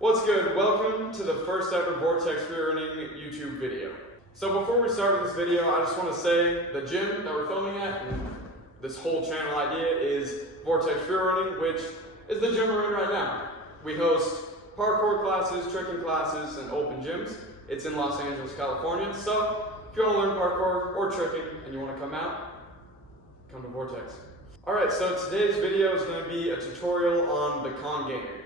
What's good? Welcome to the first ever Vortex Freerunning YouTube video. So before we start with this video, I just want to say the gym that we're filming at and this whole channel idea is Vortex Freerunning, which is the gym we're in right now. We host parkour classes, tricking classes, and open gyms. It's in Los Angeles, California. So if you want to learn parkour or tricking and you want to come out, come to Vortex. Alright, so today's video is going to be a tutorial on the con gainer.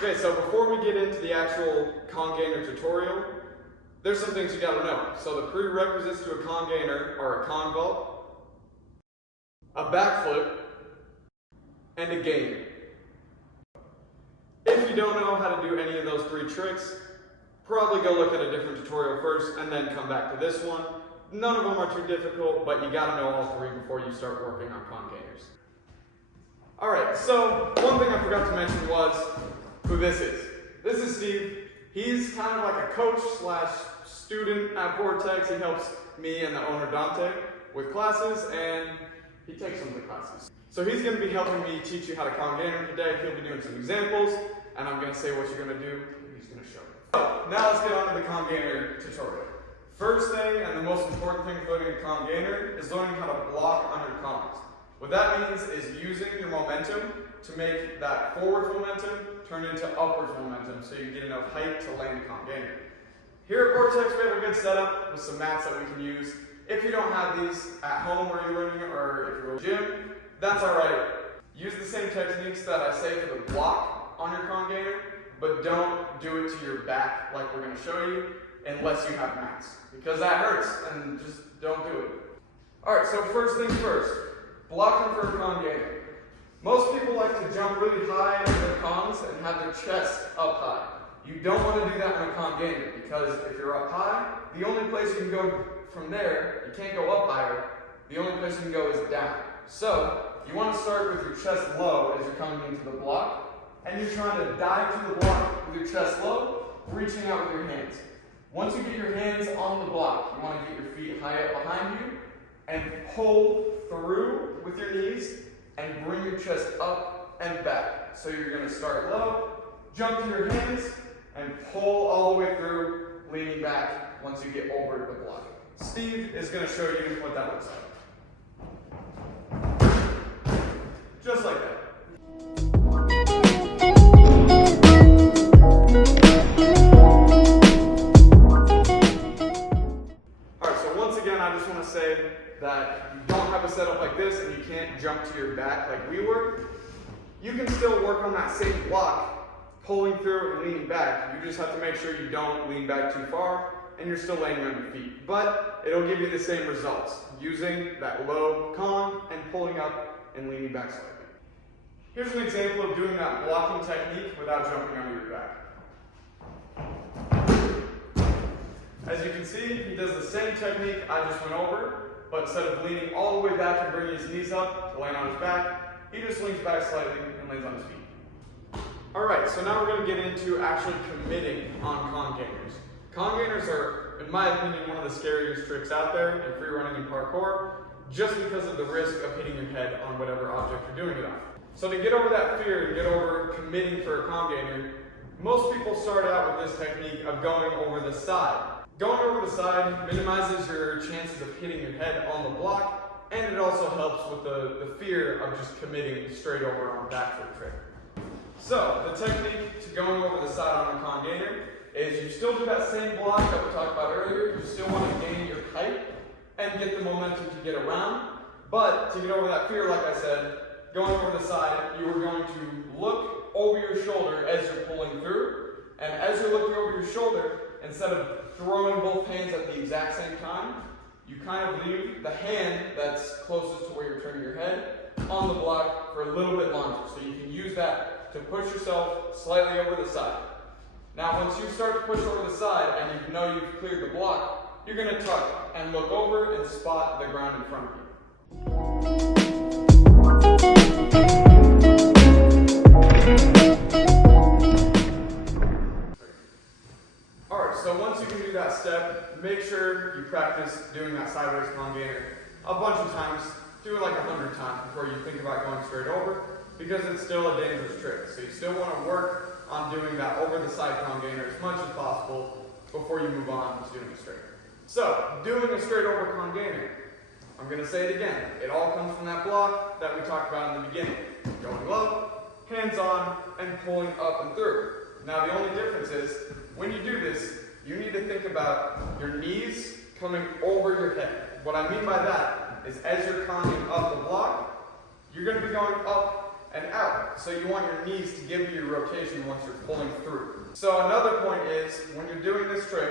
Okay, so before we get into the actual con gainer tutorial, there's some things you gotta know. So the prerequisites to a con gainer are a con vault, a backflip, and a gainer. If you don't know how to do any of those three tricks, probably go look at a different tutorial first and then come back to this one. None of them are too difficult, but you gotta know all three before you start working on con gainers. Alright, so one thing I forgot to mention was who this is. This is Steve. He's kind of like a coach slash student at Vortex. He helps me and the owner Dante with classes, and he takes some of the classes. So he's going to be helping me teach you how to con gainer today. He'll be doing some examples, and I'm going to say what you're going to do, and he's going to show you. So now let's get on to the con gainer tutorial. First thing, and the most important thing for learning a con gainer, is learning how to block on your cons. What that means is using your momentum to make that forward momentum turn into upwards momentum so you get enough height to land a con gainer. Here at Vortex, we have a good setup with some mats that we can use. If you don't have these at home where you're learning, or if you're at a gym, that's alright. Use the same techniques that I say for the block on your con gainer, but don't do it to your back like we're going to show you unless you have mats, because that hurts, and just don't do it. Alright, so first things first, blocking for a con gainer. Most people like to jump really high in their cons and have their chest up high. You don't want to do that on a con gainer, because if you're up high, the only place you can go from there, you can't go up higher, the only place you can go is down. So, you want to start with your chest low as you're coming into the block, and you're trying to dive to the block with your chest low, reaching out with your hands. Once you get your hands on the block, you want to get your feet high up behind you, and pull through with your knees, and bring your chest up and back. So you're going to start low, jump to your hands, and pull all the way through, leaning back once you get over the block. Steve is going to show you what that looks like. Just like that. Alright, so once again, I just want to say that you don't have a setup like this and you can't jump to your back like we were. You can still work on that same block, pulling through and leaning back. You just have to make sure you don't lean back too far and you're still landing on your feet. But it'll give you the same results, using that low con and pulling up and leaning back slightly. Here's an example of doing that blocking technique without jumping onto your back. As you can see, he does the same technique I just went over, but instead of leaning all the way back and bringing his knees up to land on his back, he just leans back slightly and lands on his feet. Alright, so now we're going to get into actually committing on con gainers. Con gainers are, in my opinion, one of the scariest tricks out there in free running and parkour, just because of the risk of hitting your head on whatever object you're doing it on. So to get over that fear and get over committing for a con gainer, most people start out with this technique of going over the side. Going over the side minimizes your chances of hitting your head on the block, and it also helps with the fear of just committing straight over on a backflip trick. So, the technique to going over the side on a con gainer is you still do that same block that we talked about earlier. You still want to gain your height and get the momentum to get around, but to get over that fear, like I said, going over the side, you are going to look over your shoulder as you're pulling through, and as you're looking over your shoulder, instead of throwing both hands at the exact same time, you kind of leave the hand that's closest to where you're turning your head on the block for a little bit longer. So you can use that to push yourself slightly over the side. Now once you start to push over the side and you know you've cleared the block, you're going to tuck and look over and spot the ground in front of you. So once you can do that step, make sure you practice doing that sideways con gainer a bunch of times do it like 100 times before you think about going straight over, because it's still a dangerous trick. So you still want to work on doing that over the side con gainer as much as possible before you move on to doing a straight. So, doing a straight over con gainer. I'm going to say it again. It all comes from that block that we talked about in the beginning. Going low, hands on, and pulling up and through. Now the only difference is, when you do this, you need to think about your knees coming over your head. What I mean by that is, as you're conning up the block, you're going to be going up and out. So you want your knees to give you rotation once you're pulling through. So another point is, when you're doing this trick,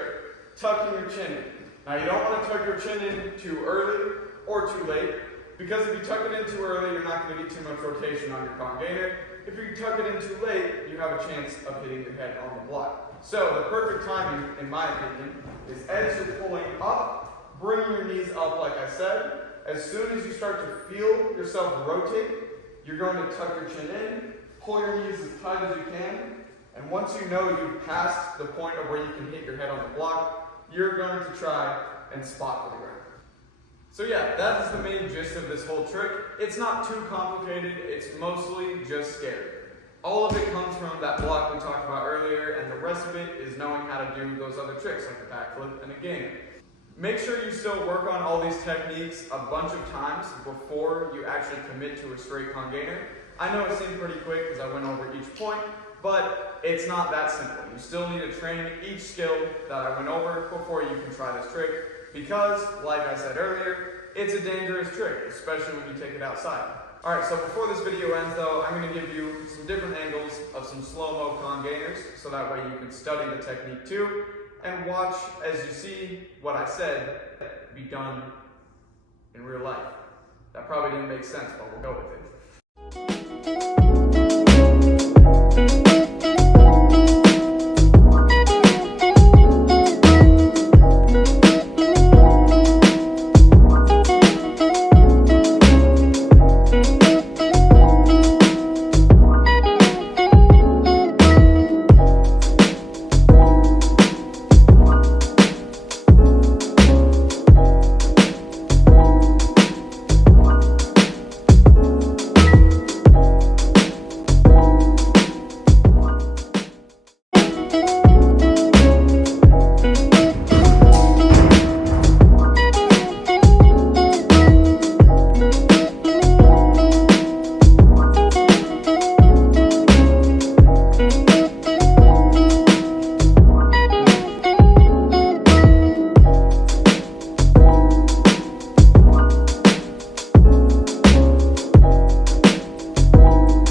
tucking your chin in. Now you don't want to tuck your chin in too early or too late, because if you tuck it in too early, you're not going to get too much rotation on your con gainer. If you tuck it in too late, you have a chance of hitting your head on the block. So the perfect timing, in my opinion, is as you're pulling up, bring your knees up like I said. As soon as you start to feel yourself rotate, you're going to tuck your chin in, pull your knees as tight as you can, and once you know you've passed the point of where you can hit your head on the block, you're going to try and spot for the ground. So yeah, that is the main gist of this whole trick. It's not too complicated, it's mostly just scary. All of it comes from that block we talked about earlier, and the rest of it is knowing how to do those other tricks like the backflip and the gainer. Make sure you still work on all these techniques a bunch of times before you actually commit to a straight con gainer. I know it seemed pretty quick because I went over each point, but it's not that simple. You still need to train each skill that I went over before you can try this trick, because, like I said earlier, it's a dangerous trick, especially when you take it outside. Alright, so before this video ends though, I'm going to give you some different angles of some slow-mo con gainers, so that way you can study the technique too, and watch as you see what I said be done in real life. That probably didn't make sense, but we'll go with it.